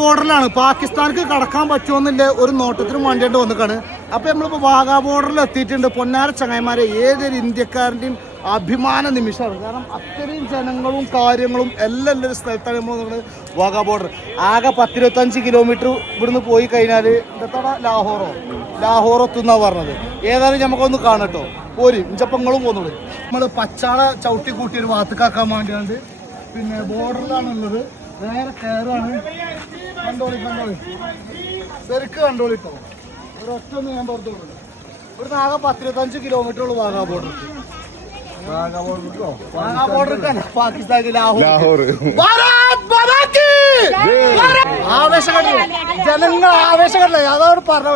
ബോർഡറിലാണ്. പാകിസ്ഥാർക്ക് കടക്കാൻ പറ്റുമെന്നില്ല ഒരു നോട്ടത്തിനും വേണ്ടിയിട്ട് വന്നിക്കാണ്. അപ്പോൾ നമ്മളിപ്പോൾ വാഗാ ബോർഡറിൽ എത്തിയിട്ടുണ്ട്. പൊന്നാര ചങ്ങായിമാരെ, ഏതൊരു ഇന്ത്യക്കാരൻ്റെയും അഭിമാന നിമിഷമാണ്. കാരണം അത്രയും ജനങ്ങളും കാര്യങ്ങളും എല്ലാം ഉള്ളൊരു സ്ഥലത്താണ് നമ്മൾ നിൽക്കുന്നത്. വാഗാ ബോർഡർ ആകെ 10-25 കിലോമീറ്റർ ഇവിടുന്ന് പോയി കഴിഞ്ഞാൽ എന്താ ലാഹോർ എത്തുന്നാണ് പറഞ്ഞത്. ഏതായാലും നമുക്കൊന്ന് കാണട്ടോ. പോരും ഇഞ്ചപ്പങ്ങളും പോന്നുള്ളൂ. നമ്മൾ പച്ചാള ചവിട്ടി കൂട്ടിയൊരു ഭാഗത്തേക്കാക്കാൻ വേണ്ടിയാണ്ട് പിന്നെ ബോർഡറിലാണുള്ളത്. നേരെ കയറാണ്. കണ്ടോളി ശരിക്ക് കണ്ടോളിട്ടോ. ഒരൊറ്റൊന്നും ഞാൻ പുറത്തോളൂ. ഇവിടുന്ന് ആകെ 10-25 കിലോമീറ്റർ ഉള്ളു വാഗാ ബോർഡർ. പാകിസ്ഥാനിൽ ആവേശകട ജനങ്ങൾ ആവേശകട അതോട് പറഞ്ഞ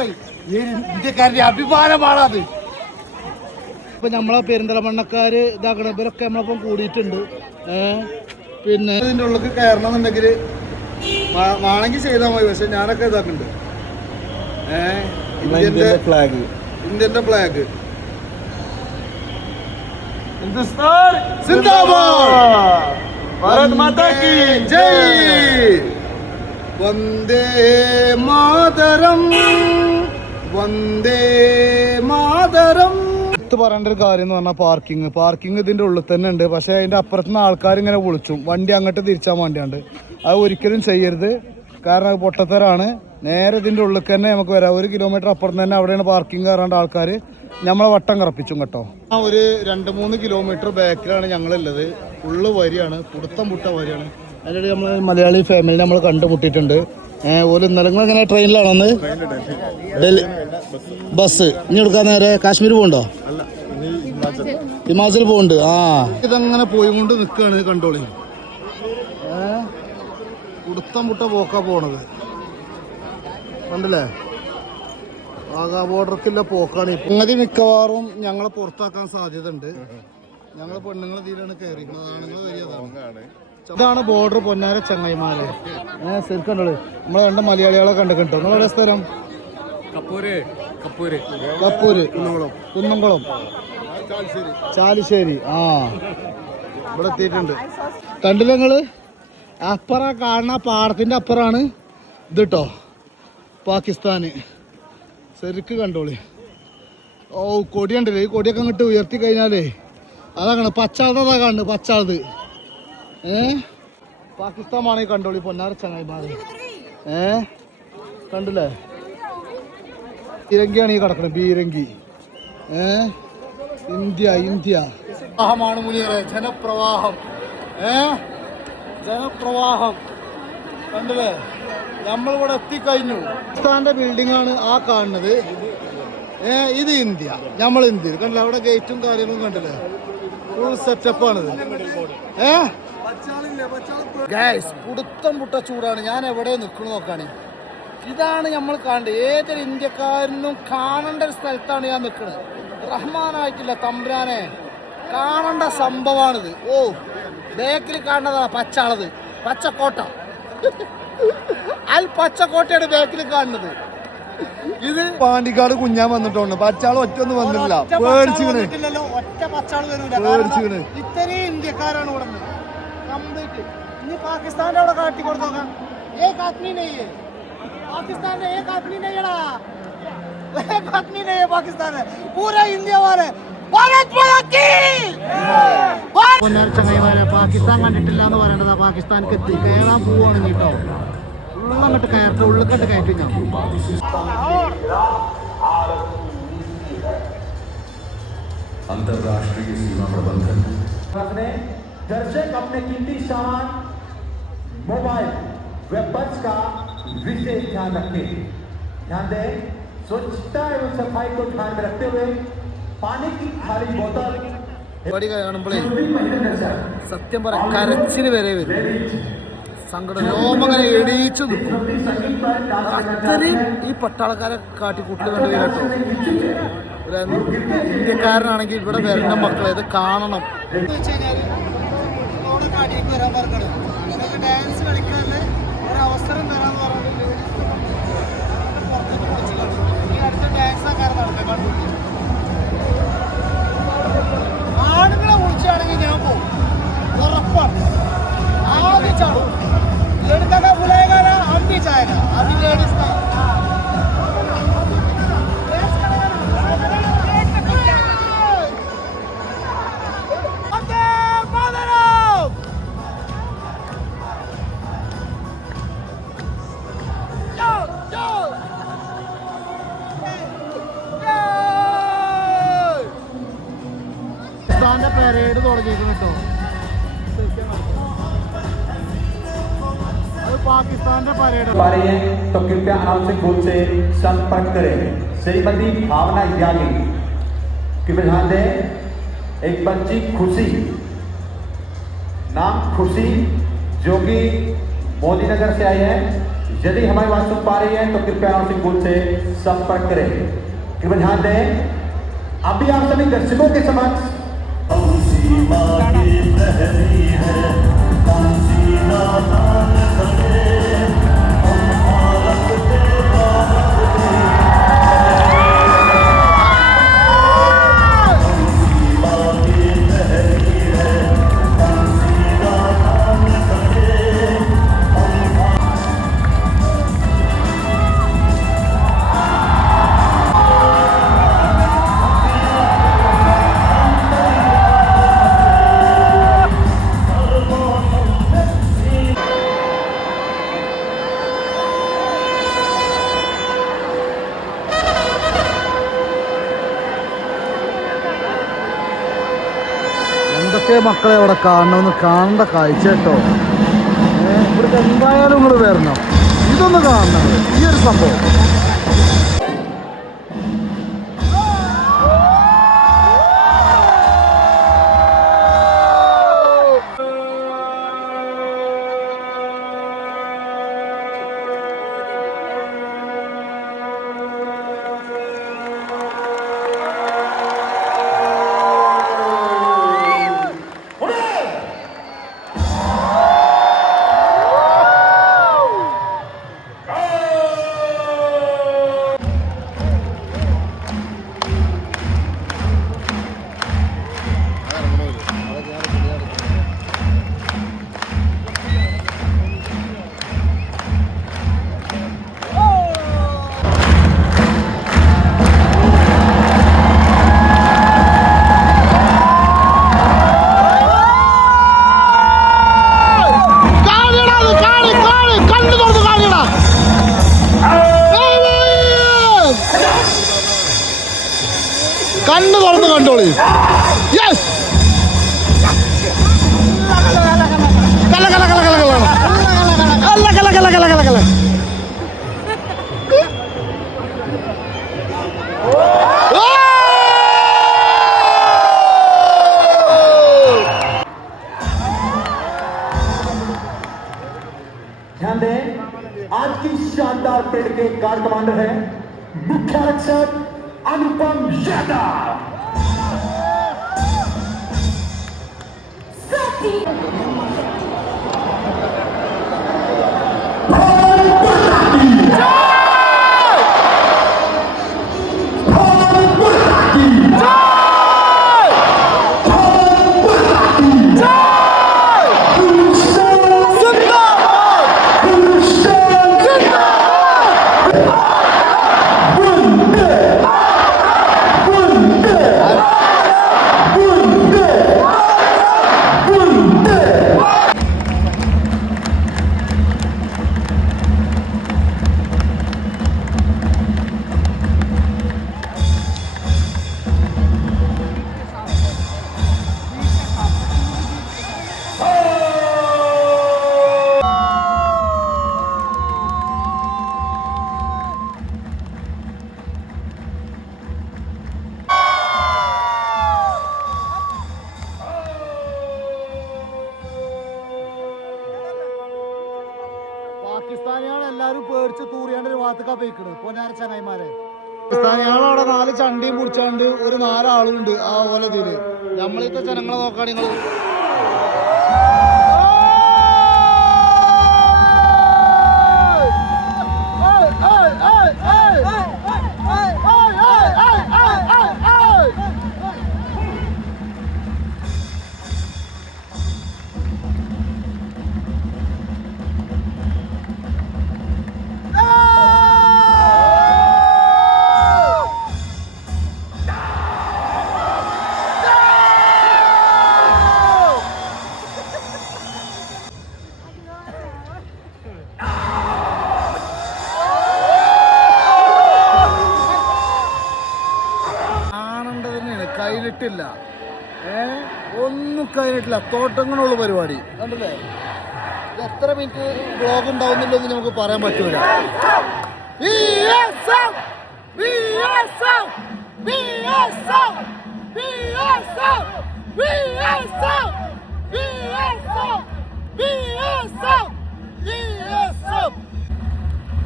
ഇന്ത്യക്കാരുടെ അഭിമാനമാണത്. ഇപ്പൊ നമ്മളെ പെരിന്തൽമണ്ണക്കാര് ഇതാക്കണ ഇവരൊക്കെ നമ്മളൊപ്പം കൂടിയിട്ടുണ്ട്. പിന്നെ ഇതിൻ്റെ ഉള്ളിൽ കയറണമെന്നുണ്ടെങ്കിൽ വേണമെങ്കിൽ ചെയ്താൽ മതി. പക്ഷെ ഞാനൊക്കെ ഇതാക്കുന്നുണ്ട്. ഇന്ത്യൻ്റെ ഫ്ലാഗ് हिंदुस्तान जिंदाबाद, भारत माता की जय, वंदे मातरम, वंदे मातरം. പറയേണ്ട ഒരു കാര്യം എന്ന് പറഞ്ഞാൽ പാർക്കിംഗ് ഇതിൻ്റെ ഉള്ളിൽ തന്നെ ഉണ്ട്. പക്ഷേ അതിൻ്റെ അപ്പുറത്തുനിന്ന് ആൾക്കാർ ഇങ്ങനെ വിളിച്ചും വണ്ടി അങ്ങോട്ട് തിരിച്ചാൻ വേണ്ടിയാണ്ട്. അത് ഒരിക്കലും ചെയ്യരുത്. കാരണം അത് പൊട്ടത്തരാണ്. നേരെ ഇതിൻ്റെ ഉള്ളിൽ തന്നെ നമുക്ക് വരാം. 1 കിലോമീറ്റർ അപ്പുറത്ത് തന്നെ അവിടെയാണ് പാർക്കിംഗ് കയറേണ്ട ആൾക്കാർ നമ്മളെ വട്ടം കറപ്പിച്ചും കേട്ടോ. ഒരു 2-3 കിലോമീറ്റർ ബാക്കിലാണ് ഞങ്ങളുള്ളത്. ഫുള്ള് വരിയാണ്, പുടുത്തം പുട്ട വരിയാണ്. അതിൻ്റെ നമ്മൾ മലയാളി ഫാമിലി നമ്മൾ കണ്ടുമുട്ടിയിട്ടുണ്ട്. ഒരു ഇന്നലെ ഇങ്ങനെ ട്രെയിനിലാണെന്ന് ഡൽഹി ബസ് ഇനി എടുക്കാൻ നേരെ കാശ്മീർ പോകണ്ടോ? ഹിമാചൽ പോകുന്നുണ്ട്. ഇതങ്ങനെ പോയിക്കൊണ്ട് നിൽക്കുകയാണ്. കണ്ടോളി പുടുത്തം പുട്ട പോക്കാ പോണത് കണ്ടില്ലേ? വാഗാ ബോർഡർക്കുള്ള പോക്കാണ്. സംഗതി മിക്കവാറും ഞങ്ങളെ പുറത്താക്കാൻ സാധ്യത ഉണ്ട്. ഞങ്ങൾ പെണ്ണുങ്ങൾ തീരാണ് കയറിക്കുന്നത്. ആണുങ്ങൾ വരികയാണ്. ഇതാണ് ബോർഡർ. പൊന്നാര ചങ്ങായിമാരെ ശരിക്കണ്ടോളൂ. നമ്മളെ 2 മലയാളികളെ കണ്ടിട്ടോ. നിങ്ങളുടെ സ്ഥലം കപ്പൂര് കുന്നംകുളം ചാലിശ്ശേരി. ഇവിടെ എത്തിയിട്ടുണ്ട്. കണ്ടില്ല നിങ്ങള്? അപ്പുറം കാണുന്ന പാടത്തിന്റെ അപ്പുറമാണ് ഇത് കേട്ടോ പാകിസ്ഥാന്. ശരിക്ക് കണ്ടോളി. കൊടി കണ്ടില്ലേ? ഈ കൊടിയൊക്കെ അങ്ങോട്ട് ഉയർത്തി കഴിഞ്ഞാലേ അതാണ് പച്ചാളതാ കാണുന്നത്. പച്ചാളത് പാകിസ്ഥാനാണ് ഈ കണ്ടോളി. പൊന്നാര ചങ്ങായിമാര് കണ്ടില്ലേ? ബീരങ്കിയാണ് ഈ കിടക്കുന്നത്. ബീരങ്കി. ഇന്ത്യ പ്രവാഹമാണ് മുനിയറെ. ജനപ്രവാഹം കണ്ടില്ലേ? നമ്മളിവിടെ എത്തിക്കഴിഞ്ഞു. പാകിസ്ഥാന്റെ ബിൽഡിംഗ് ആണ് ആ കാണുന്നത്. ഇത് ഇന്ത്യ. നമ്മൾ ഇന്ത്യ കണ്ടില്ല? അവിടെ ഗേറ്റും കാര്യങ്ങളും കണ്ടില്ലേ? ഫുൾ സെറ്റപ്പാണിത്. ഗൈസ് പുടുത്തം പുട്ട ചൂടാണ്. ഞാൻ എവിടെ നിൽക്കണു നോക്കാണ്. ഇതാണ് നമ്മൾ കാണേണ്ടത്. ഏതൊരു ഇന്ത്യക്കാരനും കാണേണ്ട ഒരു സ്ഥലത്താണ് ഞാൻ നിൽക്കുന്നത്. റഹ്മാനായിട്ടില്ല തമ്പുരാനെ, കാണേണ്ട സംഭവമാണിത്. ബേക്കിൽ കാണുന്നതാണ് പച്ചാളത്, പച്ചക്കോട്ട. പച്ചക്കോട്ടയാണ് ബേക്കിൽ കാണുന്നത്. ഇത് പാണ്ടിക്കാട് കുഞ്ഞാൻ വന്നിട്ടുണ്ട്. പച്ചാൾ ഒറ്റൊന്നും വന്നില്ല. ഒറ്റ പച്ചാൾ വരൂല. ഇത്രയും ഇന്ത്യക്കാരാണ് ഇവിടെ കംപ്ലീറ്റ്. ഇനി പാകിസ്ഥാന്റെ അവിടെ കാട്ടി കൊടുത്തോക്കാം. पाकिस्तान ने एक आदमी नहीं लड़ा, एक आदमी नहीं है पाकिस्तान है, पूरा इंडिया वाले भारत माता की ചങ്ങായിമാരെ. പാകിസ്ഥാൻ കണ്ടിട്ടില്ലാന്ന് പറയേണ്ടതാ. പാകിസ്ഥാനിക്ക് എത്തി കയറാൻ പോവാണ് കേട്ടോ. ഉള്ളങ്ങോട്ട് കയറട്ടെ, ഉള്ളിക്കട്ട് കയറ്റി ഞാൻ. अंतरराष्ट्रीय सीमा प्रबंधन रखने दर्शक अपने कीमती सामान मोबाइल वेपन्स का विशेष ध्यान रखें. ध्यान दें, स्वच्छता एवं सफाई को ध्यान में रखते हुए पानी की खाली बोतल കാണുമ്പോഴേ സത്യം പറയാം കരച്ചിന് വരെ വരും. സങ്കടം രോമങ്ങനെ എണീച്ചു നിൽക്കും. അത്രയും ഈ പട്ടാളക്കാരെ കാട്ടിക്കൂട്ടിൽ കണ്ടു കേട്ടോ. ഒരു ഇന്ത്യക്കാരനാണെങ്കിൽ ഇവിടെ വരുന്ന മക്കളെ ഇത് കാണണം. ഡാൻസ് കളിക്കാൻ ഒരു അവസരം തരാന്ന് പറഞ്ഞിട്ട് അടുത്ത ഡാൻസ് ആക്കാറ് നടക്കാം. ആണുങ്ങളെ വിളിച്ചാണെങ്കിൽ ഞാൻ പോകും, ഉറപ്പാണ്. ആദ്യം ചാടും. എടുത്തൊക്കെ പുലയകാല അന്തിച്ച പെരേഡ് തുടങ്ങിയിരിക്കുന്നു കേട്ടോ. അത് പാകിസ്ഥാന്റെ പരേഡ്. तो कृपया अनाउंसिंग बूथ से संपर्क करें। श्रीमती भावना यागी कृपया ध्यान दें। एक बच्ची खुशी, नाम खुशी, जो कि मोदी नगर से आई है। यदि हमारी बात सुन पा रही है तो कृपया अनाउंसिंग बूथ से संपर्क करें। कृपया ध्यान दें। अभी आप सभी दर्शकों के समक्ष എന്തൊക്കെ മക്കളെ അവിടെ കാണണമെന്ന് കാണേണ്ട കാഴ്ച കേട്ടോ. ഇവിടുത്തെ എന്തായാലും നിങ്ങൾ വരണം, ഇതൊന്ന് കാണണം, ഈ ഒരു സംഭവം. കണ്ണ് തുറന്ന് കണ്ടോളി. യെസ്, കല കല കല കല കല കല കല കല കല കല കല. ध्यान दें, आज की शानदार परेड के गार्ड कमांडर है मुख्य आरक्षक अनुपम यादव। പാകിസ്ഥാനിയാണ് എല്ലാവരും പേടിച്ച് തൂറിയാണ്ട് ഒരു ഭാഗത്തേക്കാ പോയിക്കണ് പൊന്നാര ചങ്ങായിമാരെ. പാകിസ്ഥാനികളെ അവിടെ 4 ചണ്ടിയും മുറിച്ചാണ്ട് ഒരു 4 ആളുണ്ട് ആ പോലെ ഇതില്. നമ്മളിത്തെ ജനങ്ങളെ നോക്കാണ് നിങ്ങൾ. കയ്യിലിട്ടില്ല. ഒന്നും കഴിഞ്ഞിട്ടില്ല, തോട്ടങ്ങളുള്ള പരിപാടി കണ്ടില്ലേ. ഇത് എത്ര മിനിറ്റ് ബ്ലോഗ് ഉണ്ടാവുന്നില്ലെന്ന് നമുക്ക് പറയാൻ പറ്റൂല.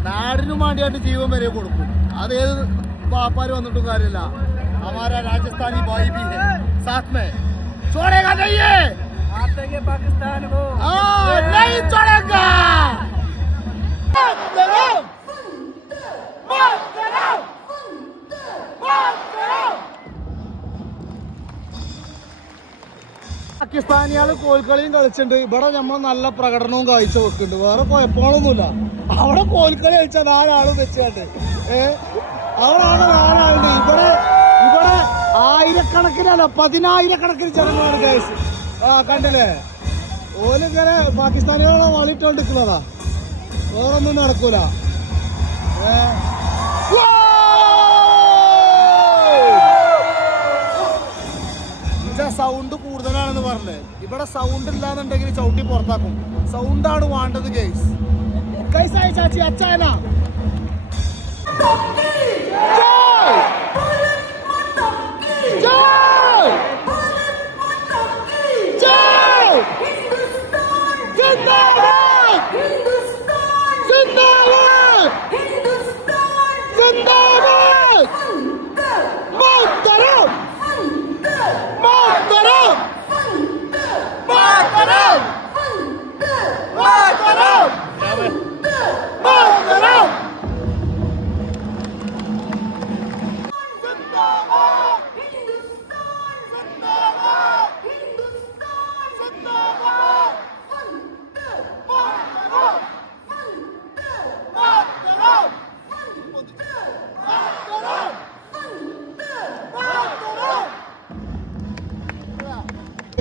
നാടിനും വേണ്ടിയായിട്ട് ജീവൻ വരെ കൊടുക്കും. അതേത് പാപ്പാര് വന്നിട്ടും കാര്യമില്ല. हमारा राजस्थानी भाई भी है साथ में, छोड़ेगा नहीं है, आते पाकिस्तान को नहीं छोड़ेगा। പാകിസ്ഥാനികൾ കോൽക്കളിയും കളിച്ചിട്ടുണ്ട്. ഇവിടെ നമ്മൾ നല്ല പ്രകടനവും കാഴ്ച വെക്കുന്നുണ്ട്. വേറെ കുഴപ്പങ്ങളൊന്നുമില്ല. അവിടെ കോൽക്കളി കളിച്ചാൽ 4 ആളും വെച്ചാണ്ട് അവിടാണ് 4 ആളുണ്ട്. ഇവിടെ ആയിരക്കണക്കിനല്ല 10,000കണക്കിന് ജനങ്ങളാണ് ഗൈസ്. കണ്ടില്ലേ, ഓലിങ്ങനെ പാകിസ്ഥാനികളെ വളിട്ടോണ്ടിരിക്കുന്നതാ, വേറൊന്നും നടക്കൂല. സൗണ്ട് കൂടുതലാണെന്ന് പറഞ്ഞേ. ഇവിടെ സൗണ്ട് ഇല്ലാന്നുണ്ടെങ്കിൽ ചവിട്ടി പുറത്താക്കും. സൗണ്ടാണ് വേണ്ടത് ഗൈസ്. കൈസായി ചാച്ചി അച്ചായന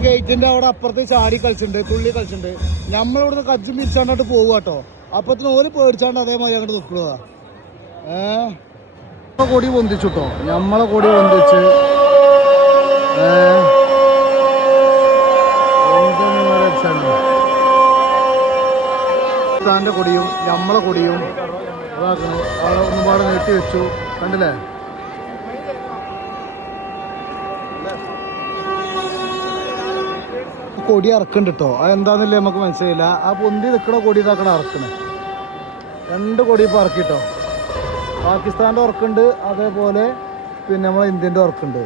ഗേറ്റിന്റെ അവിടെ അപ്പുറത്ത് ചാടി കളിച്ചിട്ടുണ്ട്, തുള്ളി കളിച്ചിട്ടുണ്ട്. നമ്മളിവിടുന്ന് കജ്ജും പിരിച്ചാണ്ടോട്ട് പോകുക കേട്ടോ. അപ്പത്തിന് ഓര് പേടിച്ചാണ്ട് അതേമാതിരി അങ്ങോട്ട് നിൽക്കുന്നതാ. കൊടി പൊന്തിച്ചുട്ടോ, നമ്മളെ കൊടി പൊന്തിച്ച് ാന്റെ കൊടിയും നമ്മളെ കൊടിയും അതാക്കണം. അവിടെ ഒന്നുപാട് നീട്ടി വെച്ചു, കണ്ടില്ലേ. കൊടി ഇറക്കുന്നുണ്ട് കേട്ടോ. അതെന്താന്നില്ലേ നമുക്ക് മനസ്സിലായില്ല. ആ പൊന്തി നിൽക്കണ കൊടി ഇതാക്കണ ഇറക്കണേ. 2 കൊടി ഇപ്പോൾ ഇറക്കിട്ടോ. പാകിസ്ഥാൻ്റെ ഉറക്കുണ്ട്, അതേപോലെ പിന്നെ നമ്മളെ ഇന്ത്യൻ്റെ ഉറക്കുണ്ട്.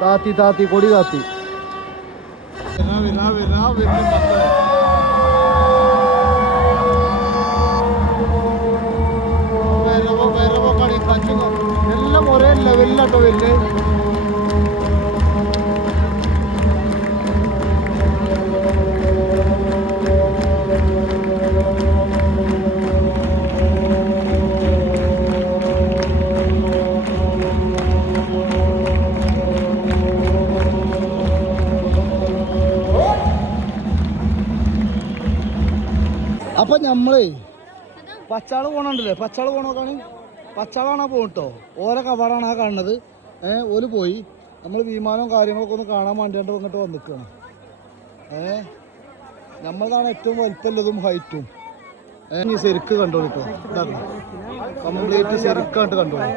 താത്തി താത്തി കൊടി താത്തി. എല്ലാം ഒരേ ലെവലിലാട്ടോ വലിയ. അപ്പൊ നമ്മളേ പച്ചാള് പോണുണ്ടല്ലേ, പച്ചാള് പോണോക്കാണ്. പച്ചാളാണ് പോകട്ടോ. ഓരോ കവാടാണ് ആ കാണുന്നത്. ഓല് പോയി. നമ്മൾ വിമാനവും കാര്യങ്ങളൊക്കെ ഒന്ന് കാണാൻ വേണ്ടിയിട്ട് ഇങ്ങോട്ട് വന്നിക്കുകയാണ്. നമ്മളതാണ് ഏറ്റവും വലിപ്പമുള്ളതും ഹൈറ്റും. നീ ശരിക്ക് കണ്ടോളിട്ടോ. ഇതാക്കണം, കംപ്ലീറ്റ് ശരിക്കായിട്ട് കണ്ടോളി.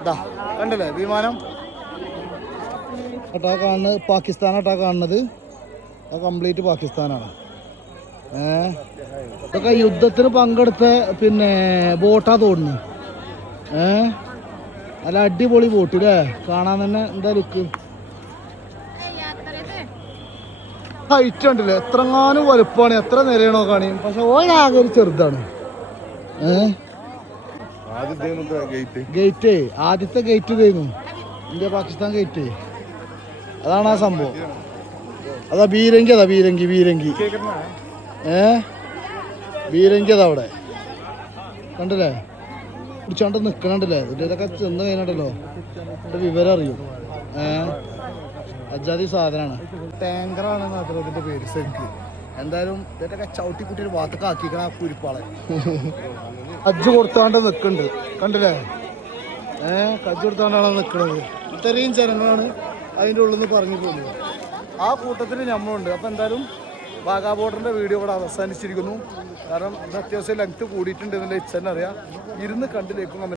ഇതാ കണ്ടല്ലേ വിമാനം അട്ടാ കാണുന്നത്. പാകിസ്ഥാനാട്ടാ കാണുന്നത്. അത് കംപ്ലീറ്റ് പാകിസ്ഥാനാണ്. ഇതൊക്കെ യുദ്ധത്തിന് പങ്കെടുത്ത പിന്നെ ബോട്ടാ തോന്നുന്നു. നല്ല അടിപൊളി ബോട്ട് അല്ലേ, കാണാൻ തന്നെ എന്താ ലുക്ക്. ഹൈറ്റ് ഉണ്ടല്ലേ, എത്രങ്ങാനും വലുപ്പമാണ്, എത്ര നിലയാണോ കാണി. പക്ഷെ ഓനാകെ ഒരു ചെറുതാണ്. ഗേറ്റ് ആദ്യത്തെ ഗേറ്റ് ഇതായിരുന്നു, ഇന്ത്യ പാകിസ്ഥാൻ ഗേറ്റ്. അതാണ് ആ സംഭവം. അതാ ബീരങ്കി, അതാ ബീരങ്കി ബീരങ്കി അതാ അവിടെ കണ്ടില്ലേ, പിടിച്ചാണ്ട് നിൽക്കണുണ്ടല്ലേ. ഇതൊക്കെ ചെന്ന് കഴിഞ്ഞിട്ടല്ലോ വിവരം അറിയും. അജാതി സാധനമാണ്. ടാങ്കറാണ് മാത്രം ഇതിൻ്റെ പേര് ശരിക്ക്. എന്തായാലും ഇതൊക്കെ ചവിട്ടി കുട്ടി ഒരു ഭാഗത്തൊക്കെ ആക്കിക്കണം. ആ കുരിപ്പാളെ കജ്ജ് കൊടുത്താണ്ട് നിൽക്കുന്നുണ്ട്, കണ്ടില്ലേ. കജ്ജ് കൊടുത്താണ്ടാണ് നിൽക്കുന്നത്. ഇത്രയും ജനങ്ങളാണ് അതിൻ്റെ ഉള്ളിൽ നിന്ന് പറഞ്ഞിട്ടുണ്ട്. ആ കൂട്ടത്തിൽ നമ്മളുണ്ട്. അപ്പോൾ എന്തായാലും വാഗാ ബോർഡറിൻ്റെ വീഡിയോ ഇവിടെ അവസാനിച്ചിരിക്കുന്നു. കാരണം ഇത് അത്യാവശ്യം ലെങ്ത്ത് കൂടിയിട്ടുണ്ട് എന്നുള്ള ഇച്ഛനെ അറിയാം. ഇരുന്ന് കണ്ടിലേക്കും